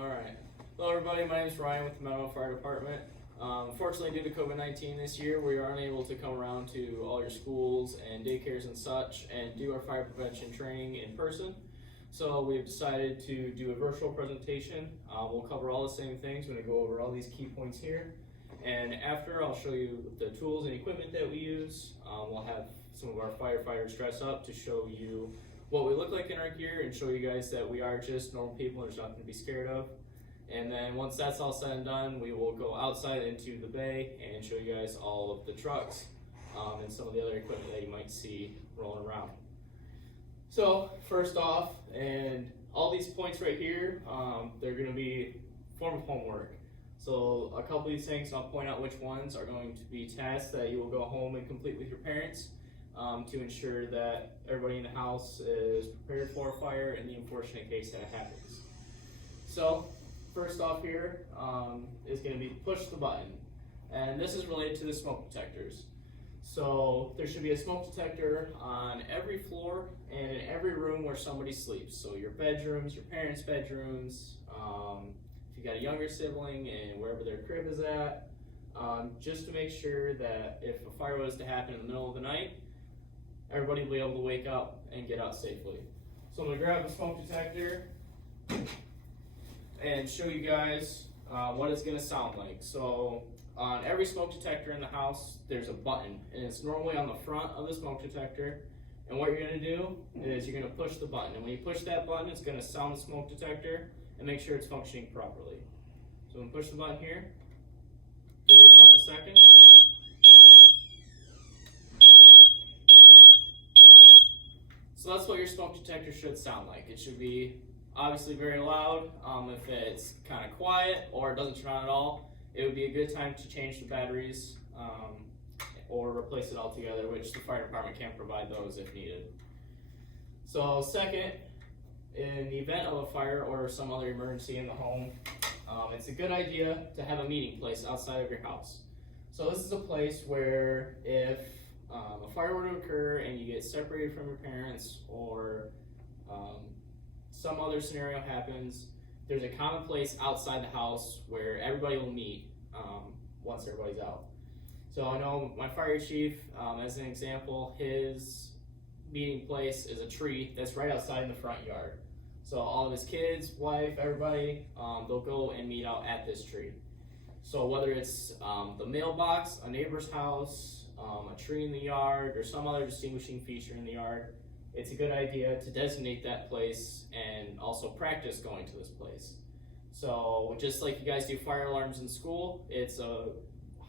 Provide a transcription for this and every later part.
Alright. Hello everybody, my name is Ryan with the Mattawan Fire Department. Unfortunately, due to COVID-19 this year, we are unable to come around to all your schools and daycares and such and do our fire prevention training in person. So we've decided to do a virtual presentation. We'll cover all the same things. We're going to go over all these key points here. And after, I'll show you the tools and equipment that we use. We'll have some of our firefighters dress up to show you what we look like in our gear and show you guys that we are just normal people and there's nothing to be scared of. And then once that's all said and done, we will go outside into the bay and show you guys all of the trucks and some of the other equipment that you might see rolling around. So first off, and all these points right here, they're going to be form of homework. So a couple of these things, I'll point out which ones are going to be tasks that you will go home and complete with your parents to ensure that everybody in the house is prepared for a fire in the unfortunate case that it happens. So first off here is going to be push the button, and this is related to the smoke detectors. So there should be a smoke detector on every floor and in every room where somebody sleeps. So your bedrooms, your parents' bedrooms, if you got a younger sibling and wherever their crib is at, just to make sure that if a fire was to happen in the middle of the night, everybody will be able to wake up and get out safely. So I'm going to grab the smoke detector and show you guys what it's going to sound like. So on every smoke detector in the house, there's a button, and it's normally on the front of the smoke detector. And what you're going to do is you're going to push the button, and when you push that button, it's going to sound the smoke detector and make sure it's functioning properly. So I'm going to push the button here, give it a couple seconds. So that's what your smoke detector should sound like. It should be obviously very loud. If it's kind of quiet or it doesn't turn on at all, it would be a good time to change the batteries or replace it altogether, which the fire department can provide those if needed. So second, in the event of a fire or some other emergency in the home, it's a good idea to have a meeting place outside of your house. So this is a place where if a fire were to occur and you get separated from your parents or some other scenario happens, there's a common place outside the house where everybody will meet once everybody's out. So I know my fire chief, as an example, his meeting place is a tree that's right outside in the front yard. So all of his kids, wife, everybody, they'll go and meet out at this tree. So whether it's the mailbox, a neighbor's house, a tree in the yard, or some other distinguishing feature in the yard, it's a good idea to designate that place and also practice going to this place. So just like you guys do fire alarms in school, it's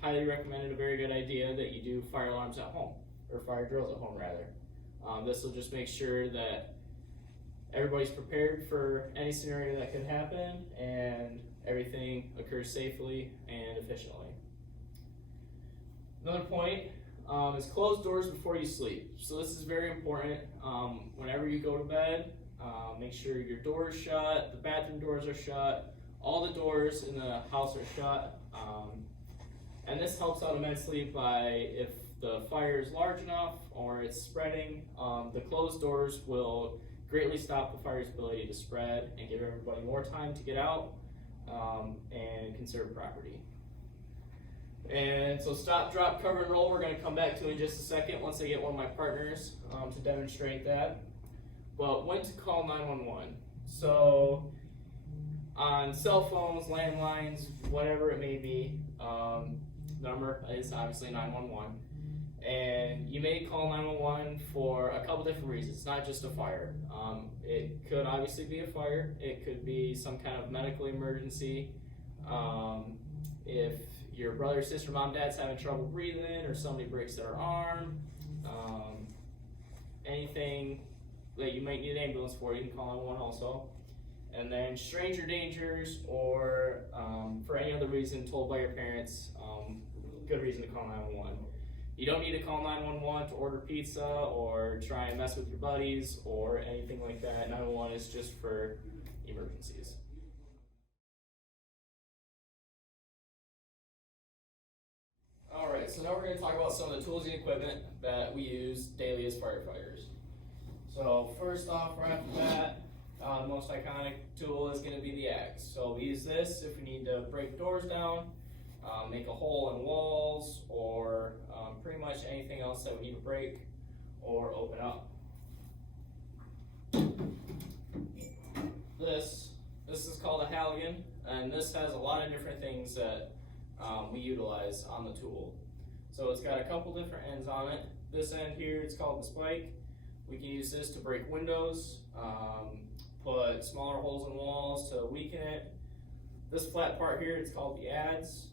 highly recommended, a very good idea that you do fire alarms at home, or fire drills at home rather. This will just make sure that everybody's prepared for any scenario that could happen and everything occurs safely and efficiently. Another point is close doors before you sleep. So this is very important. Whenever you go to bed, make sure your door is shut, the bathroom doors are shut, all the doors in the house are shut. And this helps out immensely by if the fire is large enough or it's spreading, the closed doors will greatly stop the fire's ability to spread and give everybody more time to get out and conserve property. And so stop, drop, cover, and roll, we're going to come back to in just a second once I get one of my partners to demonstrate that. But when to call 911. So on cell phones, landlines, whatever it may be, number is obviously 911. And you may call 911 for a couple different reasons. It's not just a fire. It could obviously be a fire. It could be some kind of medical emergency. If your brother, sister, mom, dad's having trouble breathing, or somebody breaks their arm, anything that you might need an ambulance for, you can call 911 also. And then stranger dangers, or for any other reason told by your parents, good reason to call 911. You don't need to call 911 to order pizza or try and mess with your buddies or anything like that. 911 is just for emergencies. Alright, so now we're going to talk about some of the tools and equipment that we use daily as firefighters. So first off, right off the bat, The most iconic tool is going to be the axe. So we use this if we need to break doors down, make a hole in walls, or pretty much anything else that we need to break or open up. This is called a halligan, and this has a lot of different things that we utilize on the tool. So it's got a couple different ends on it. This end here, it's called the spike. We can use this to break windows, put smaller holes in walls to weaken it. This flat part here, it's called the adze.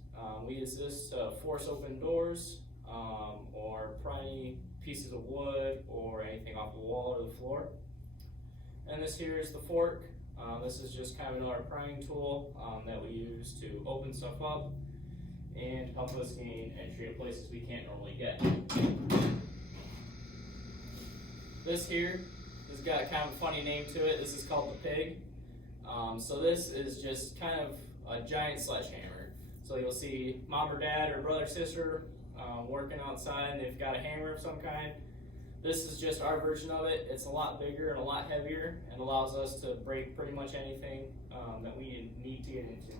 We use this to force open doors, or pry any pieces of wood or anything off the wall or the floor. And this here is the fork. This is just kind of another prying tool that we use to open stuff up and help us gain entry to places we can't normally get. This here has got kind of a funny name to it. This is called the pig. So this is just kind of a giant sledgehammer. So you'll see mom or dad or brother or sister working outside, and they've got a hammer of some kind. This is just our version of it. It's a lot bigger and a lot heavier and allows us to break pretty much anything that we need to get into.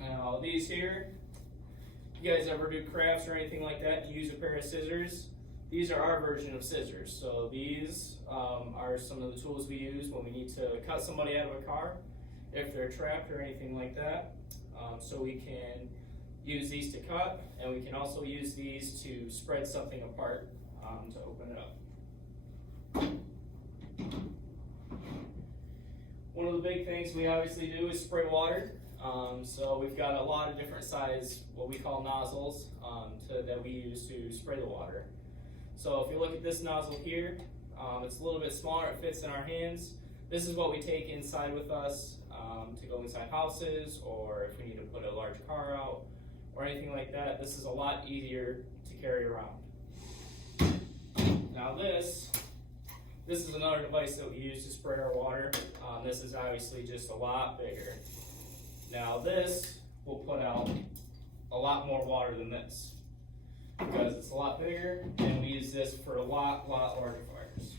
Now these here, you guys ever do crafts or anything like that, you use a pair of scissors. These are our version of scissors. So these are some of the tools we use when we need to cut somebody out of a car, if they're trapped or anything like that. So we can use these to cut, and we can also use these to spread something apart to open it up. One of the big things we obviously do is spray water. So we've got a lot of different size, what we call nozzles, that we use to spray the water. So if you look at this nozzle here, it's a little bit smaller, it fits in our hands. This is what we take inside with us to go inside houses, or if we need to put a large car out, or anything like that. This is a lot easier to carry around. Now this is another device that we use to spray our water. This is obviously just a lot bigger. Now this will put out a lot more water than this, because it's a lot bigger, and we use this for a lot larger fires.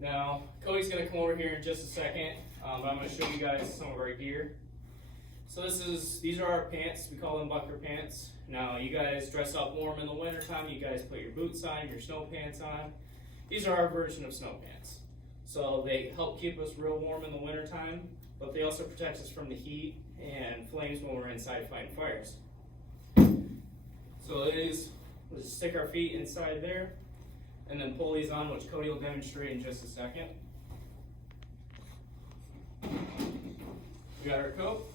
Now, Cody's gonna come over here in just a second, but I'm gonna show you guys some of our gear. So these are our pants. We call them bucker pants. Now, you guys dress up warm in the winter time. You guys put your boots on, your snow pants on. These are our version of snow pants. So they help keep us real warm in the winter time, but they also protect us from the heat and flames when we're inside fighting fires. So we'll just stick our feet inside there and then pull these on, which Cody will demonstrate in just a second. We got our coat.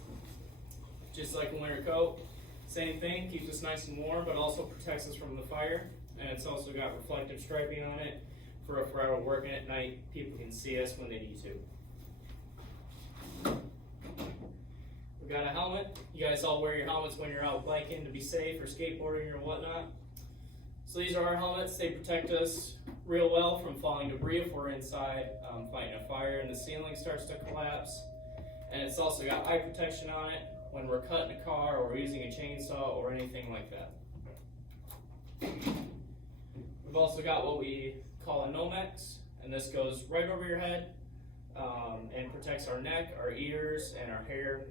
Just like a winter coat, same thing, keeps us nice and warm, but also protects us from the fire. And it's also got reflective striping on it for if we're out working at night, people can see us when they need to. We got a helmet. You guys all wear your helmets when you're out biking to be safe, or skateboarding or whatnot. So these are our helmets. They protect us real well from falling debris if we're inside fighting a fire and the ceiling starts to collapse. And it's also got eye protection on it when we're cutting a car or using a chainsaw or anything like that. We've also got what we call a Nomex, and this goes right over your head and protects our neck, our ears, and our hair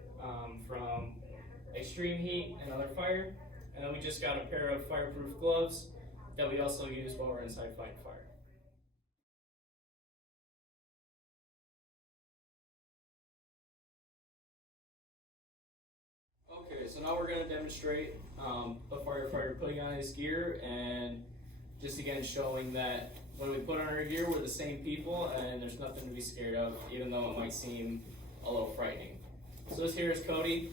from extreme heat and other fire. And then we just got a pair of fireproof gloves that we also use while we're inside fighting fire. Okay, so now we're going to demonstrate a firefighter putting on his gear, and just again showing that when we put on our gear, we're the same people and there's nothing to be scared of, even though it might seem a little frightening. So this here is Cody.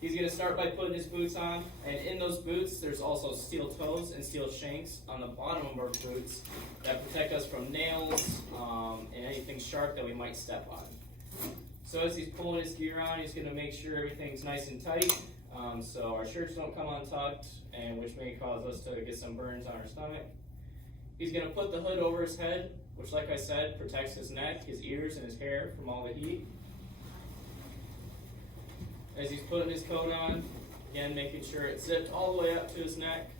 He's going to start by putting his boots on, and in those boots there's also steel toes and steel shanks on the bottom of our boots that protect us from nails and anything sharp that we might step on. So as he's pulling his gear on, he's going to make sure everything's nice and tight, so our shirts don't come untucked, and which may cause us to get some burns on our stomach. He's going to put the hood over his head, which, like I said, protects his neck, his ears, and his hair from all the heat. As he's putting his coat on, again making sure it's zipped all the way up to his neck,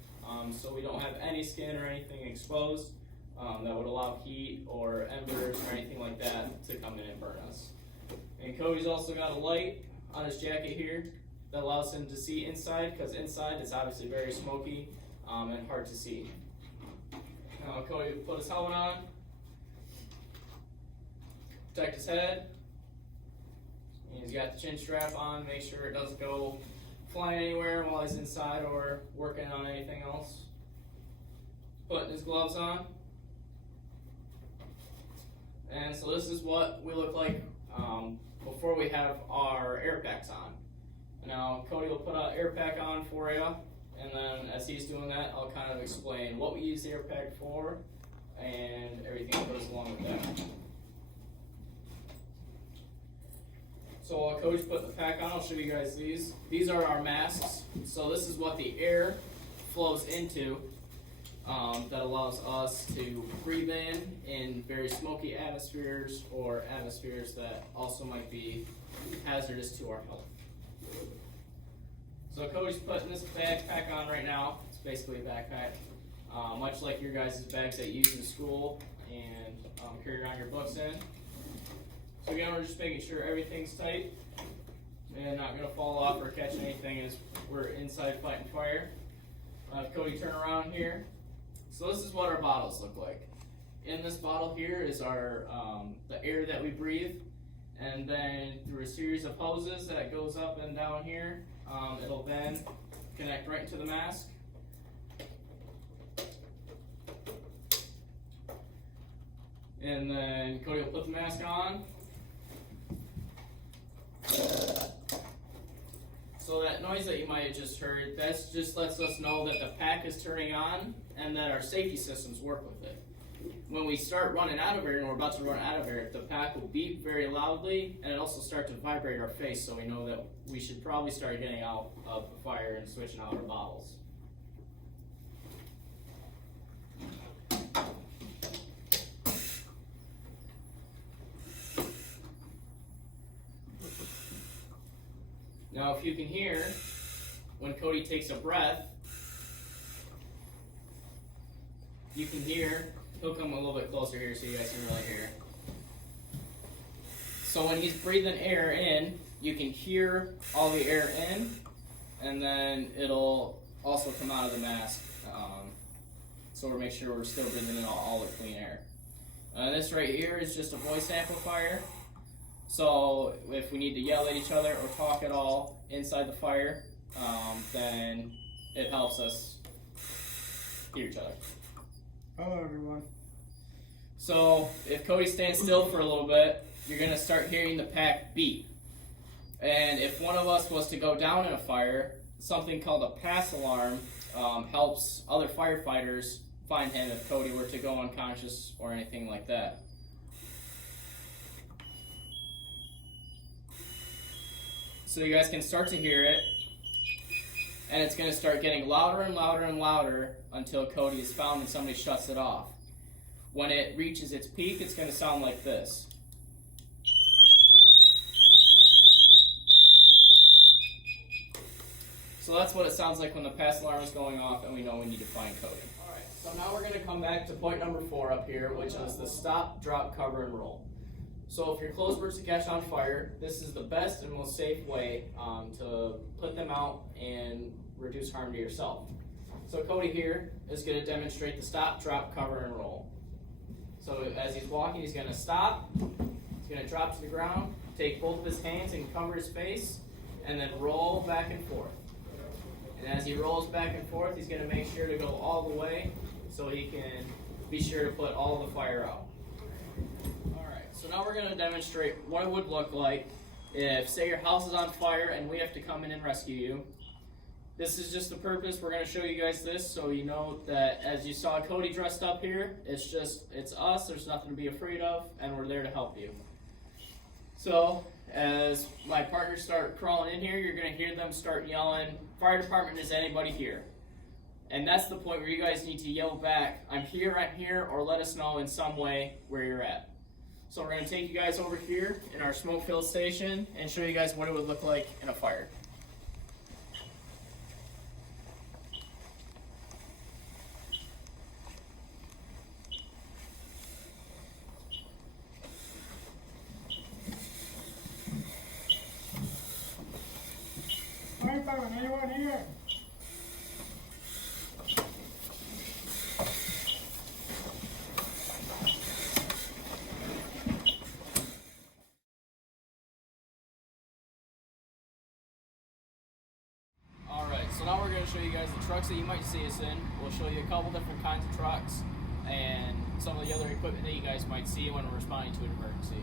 so we don't have any skin or anything exposed that would allow heat or embers or anything like that to come in and burn us. And Cody's also got a light on his jacket here that allows him to see inside, because inside it's obviously very smoky and hard to see. Now Cody will put his helmet on, protect his head. And he's got the chin strap on, make sure it doesn't go flying anywhere while he's inside or working on anything else. Putting his gloves on. And so this is what we look like before we have our air packs on. Now Cody will put an air pack on for you, and then as he's doing that, I'll kind of explain what we use the air pack for and everything that goes along with that. So while Cody's putting the pack on, I'll show you guys these. These are our masks. So this is what the air flows into that allows us to breathe in very smoky atmospheres or atmospheres that also might be hazardous to our health. So Cody's putting this backpack on right now. It's basically a backpack, much like your guys' bags that you use in school and carry around your books in. So again, we're just making sure everything's tight and not going to fall off or catch anything as we're inside fighting fire. Cody, turn around here. So this is what our bottles look like. In this bottle here is our the air that we breathe, and then through a series of hoses that goes up and down here, it'll then connect right into the mask. And then Cody will put the mask on. So that noise that you might have just heard, that just lets us know that the pack is turning on and that our safety systems work with it. When we start running out of air, and we're about to run out of air, the pack will beep very loudly, and it also start to vibrate our face, so we know that we should probably start getting out of the fire and switching out our bottles. Now, if you can hear, when Cody takes a breath, you can hear, he'll come a little bit closer here so you guys can really hear. So when he's breathing air in, you can hear all the air in, and then it'll also come out of the mask. So we'll make sure we're still breathing in all the clean air. This right here is just a voice amplifier. So if we need to yell at each other or talk at all inside the fire, then it helps us hear each other. Hello, everyone. So if Cody stands still for a little bit, you're going to start hearing the pack beep. And if one of us was to go down in a fire, something called a pass alarm helps other firefighters find him if Cody were to go unconscious or anything like that. So you guys can start to hear it, and it's going to start getting louder and louder and louder until Cody is found and somebody shuts it off. When it reaches its peak, it's going to sound like this. So that's what it sounds like when the pass alarm is going off and we know we need to find Cody. Alright, so now we're going to come back to point number 4 up here, which is the stop, drop, cover, and roll. So if your clothes were to catch on fire, this is the best and most safe way to put them out and reduce harm to yourself. So Cody here is going to demonstrate the stop, drop, cover, and roll. So as he's walking, he's going to stop, he's going to drop to the ground, take both of his hands and cover his face, and then roll back and forth. And as he rolls back and forth, he's going to make sure to go all the way so he can be sure to put all the fire out. So now we're going to demonstrate what it would look like if, say, your house is on fire and we have to come in and rescue you. This is just the purpose. We're going to show you guys this so you know that as you saw Cody dressed up here, it's us, there's nothing to be afraid of, and we're there to help you. So as my partners start crawling in here, you're going to hear them start yelling, "Fire department, is anybody here?" And that's the point where you guys need to yell back, I'm here, or let us know in some way where you're at. So we're going to take you guys over here in our smoke fill station and show you guys what it would look like in a fire. doing? Anyone here? Alright, so now we're going to show you guys the trucks that you might see us in. We'll show you a couple different kinds of trucks and some of the other equipment that you guys might see when we're responding to an emergency.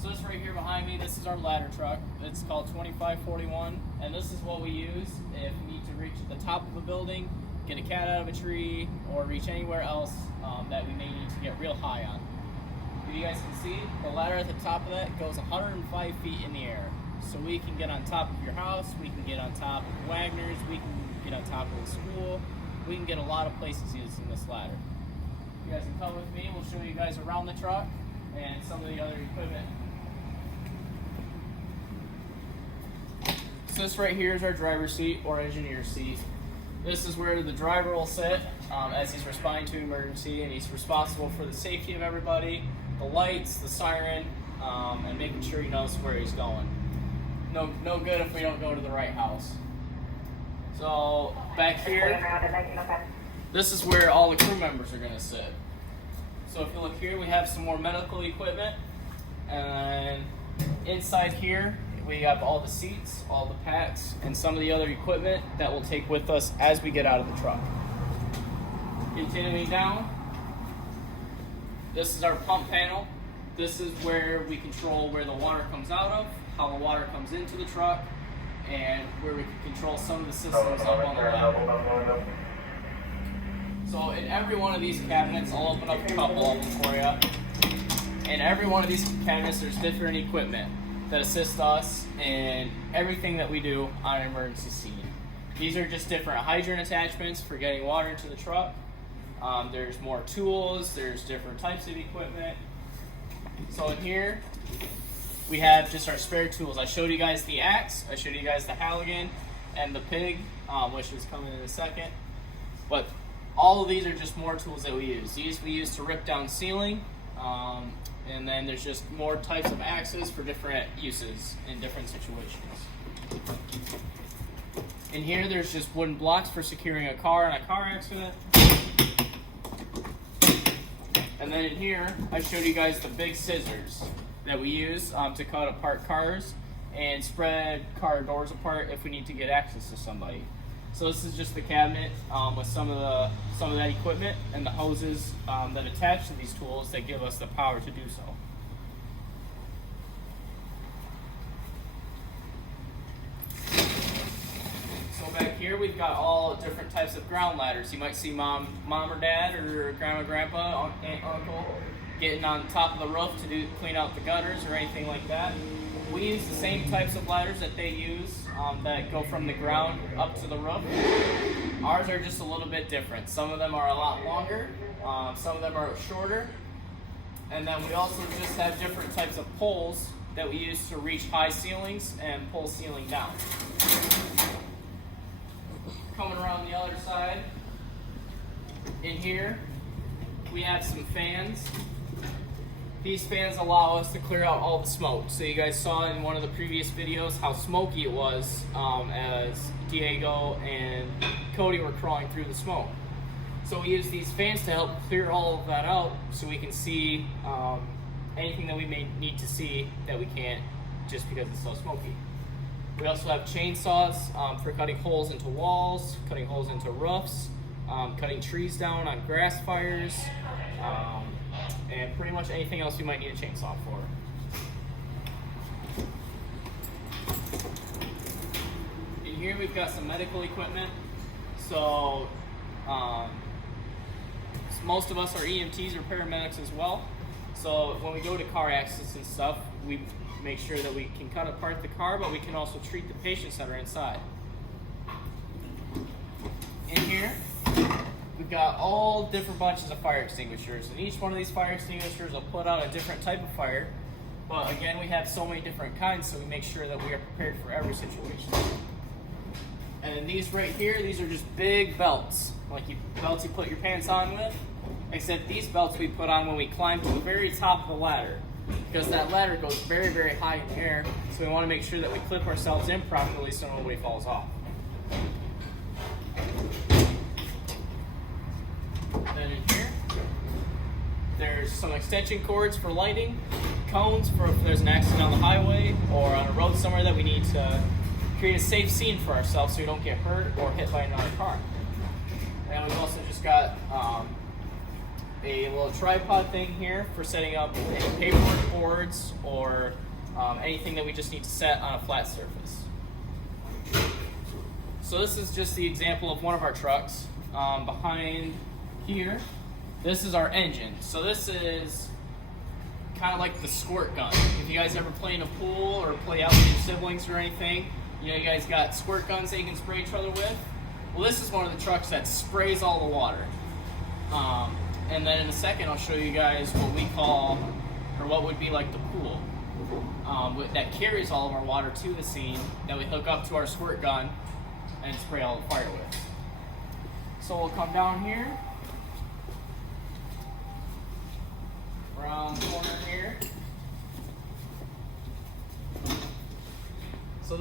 So this right here behind me, this is our ladder truck. It's called 2541, and this is what we use if we need to reach the top of a building, get a cat out of a tree, or reach anywhere else that we may need to get real high on. If you guys can see, the ladder at the top of that goes 105 feet in the air. So we can get on top of your house, we can get on top of Wagner's, we can get on top of the school, we can get a lot of places using this ladder. You guys can come with me, we'll show you guys around the truck and some of the other equipment. So this right here is our driver's seat or engineer's seat. This is where the driver will sit as he's responding to an emergency, and he's responsible for the safety of everybody, the lights, the siren, and making sure he knows where he's going. No good if we don't go to the right house. So back here, this is where all the crew members are going to sit. So if you look here, we have some more medical equipment, and inside here we have all the seats, all the packs, and some of the other equipment that we'll take with us as we get out of the truck. Continuing down, this is our pump panel. This is where we control where the water comes out of, how the water comes into the truck, and where we can control some of the systems up on the ladder. So in every one of these cabinets, I'll open up a couple of them for you. In every one of these cabinets, there's different equipment that assist us in everything that we do on an emergency scene. These are just different hydrant attachments for getting water into the truck. There's more tools, there's different types of equipment. So in here, we have just our spare tools. I showed you guys the axe, I showed you guys the Halligan, and the pig, which is coming in a second. But all of these are just more tools that we use. These we use to rip down ceiling, and then there's just more types of axes for different uses in different situations. In here, there's just wooden blocks for securing a car in a car accident. And then in here, I showed you guys the big scissors that we use to cut apart cars and spread car doors apart if we need to get access to somebody. So this is just the cabinet with some of that equipment and the hoses that attach to these tools that give us the power to do so. So back here we've got all different types of ground ladders. You might see mom or dad or grandma, grandpa, aunt, uncle getting on top of the roof to clean out the gutters or anything like that. We use the same types of ladders that they use that go from the ground up to the roof. Ours are just a little bit different. Some of them are a lot longer, some of them are shorter, and then we also just have different types of poles that we use to reach high ceilings and pull ceiling down. Coming around the other side, in here we have some fans. These fans allow us to clear out all the smoke. So you guys saw in one of the previous videos how smoky it was as Diego and Cody were crawling through the smoke. So we use these fans to help clear all of that out so we can see anything that we may need to see that we can't just because it's so smoky. We also have chainsaws for cutting holes into walls, cutting holes into roofs, cutting trees down on grass fires, and pretty much anything else you might need a chainsaw for. In here we've got some medical equipment. So most of us are EMTs or paramedics as well. So when we go to car accidents and stuff, we make sure that we can cut apart the car, but we can also treat the patients that are inside. In here, we've got all different bunches of fire extinguishers, and each one of these fire extinguishers will put out a different type of fire. But again, we have so many different kinds, so we make sure that we are prepared for every situation. And then these right here, these are just big belts, like belts you put your pants on with, except these belts we put on when we climb to the very top of the ladder, because that ladder goes very, very high in the air, so we want to make sure that we clip ourselves in properly so nobody falls off. There's some extension cords for lighting, cones for if there's an accident on the highway or on a road somewhere that we need to create a safe scene for ourselves so we don't get hurt or hit by another car. And we've also just got a little tripod thing here for setting up any paperwork boards or anything that we just need to set on a flat surface. So this is just the example of one of our trucks. Behind here, this is our engine. So this is kind of like the squirt gun. If you guys ever play in a pool or play out with your siblings or anything, you guys got squirt guns that you can spray each other with. Well, this is one of the trucks that sprays all the water. And then in a second, I'll show you guys what we call, or what would be like the pool, that carries all of our water to the scene that we hook up to our squirt gun and spray all the fire with. So we'll come down here, around the corner here. So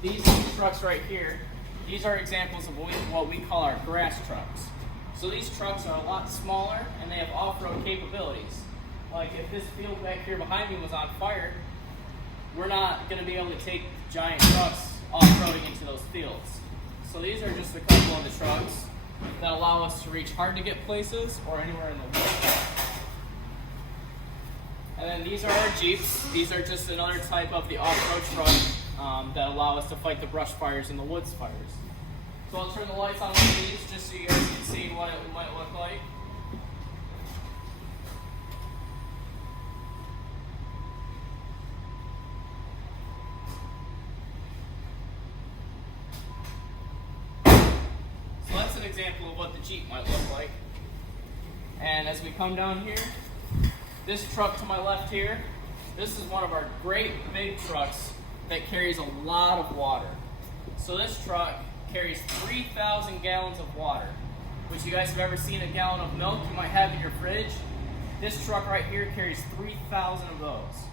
these trucks right here, these are examples of what we call our grass trucks. So these trucks are a lot smaller and they have off-road capabilities. Like if this field back here behind me was on fire, we're not going to be able to take giant trucks off-roading into those fields. So these are just a couple of the trucks that allow us to reach hard to get places or anywhere in the world. And then these are our Jeeps. These are just another type of the off-road truck that allow us to fight the brush fires and the woods fires. So I'll turn the lights on with these just so you guys can see what it might look like. So that's an example of what the Jeep might look like. And as we come down here, this truck to my left here, this is one of our great big trucks that carries a lot of water. So this truck carries 3,000 gallons of water, which you guys have ever seen a gallon of milk you might have in your fridge. This truck right here carries 3,000 of those.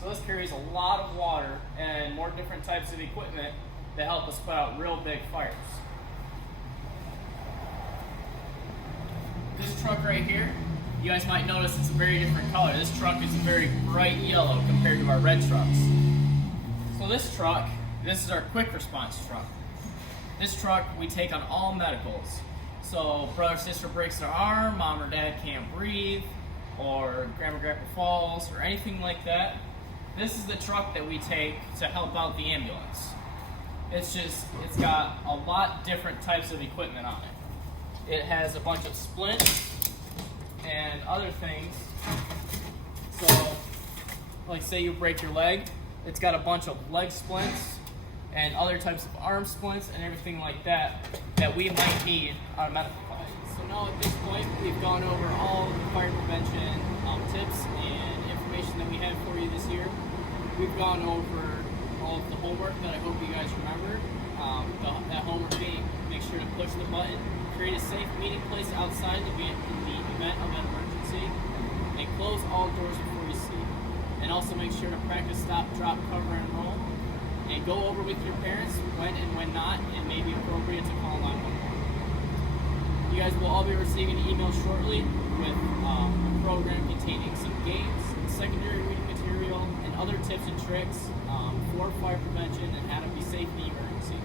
So this carries a lot of water and more different types of equipment that help us put out real big fires. This truck right here, you guys might notice it's a very different color. This truck is a very bright yellow compared to our red trucks. So this truck, this is our quick response truck. This truck we take on all medicals. So brother or sister breaks their arm, mom or dad can't breathe, or grandma or grandpa falls, or anything like that. This is the truck that we take to help out the ambulance. It's got a lot different types of equipment on it. It has a bunch of splints and other things. So, like say you break your leg, it's got a bunch of leg splints and other types of arm splints and everything like that we might need on a medical file. So now at this point, we've gone over all the fire prevention tips and information that we had for you this year. We've gone over all of the homework that I hope you guys remembered. That homework being, make sure to push the button, create a safe meeting place outside in the event of an emergency, and close all doors before you sleep. And also make sure to practice stop, drop, cover, and roll. And go over with your parents when and when not it may be appropriate to call 911. You guys will all be receiving an email shortly with a program containing some games, secondary reading material, and other tips and tricks for fire prevention and how to be safe in the emergency.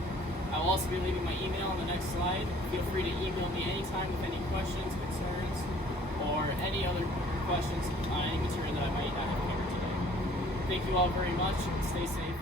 I will also be leaving my email on the next slide. Feel free to email me anytime with any questions, concerns, or any other questions on any material that I might not have covered today. Thank you all very much. Stay safe.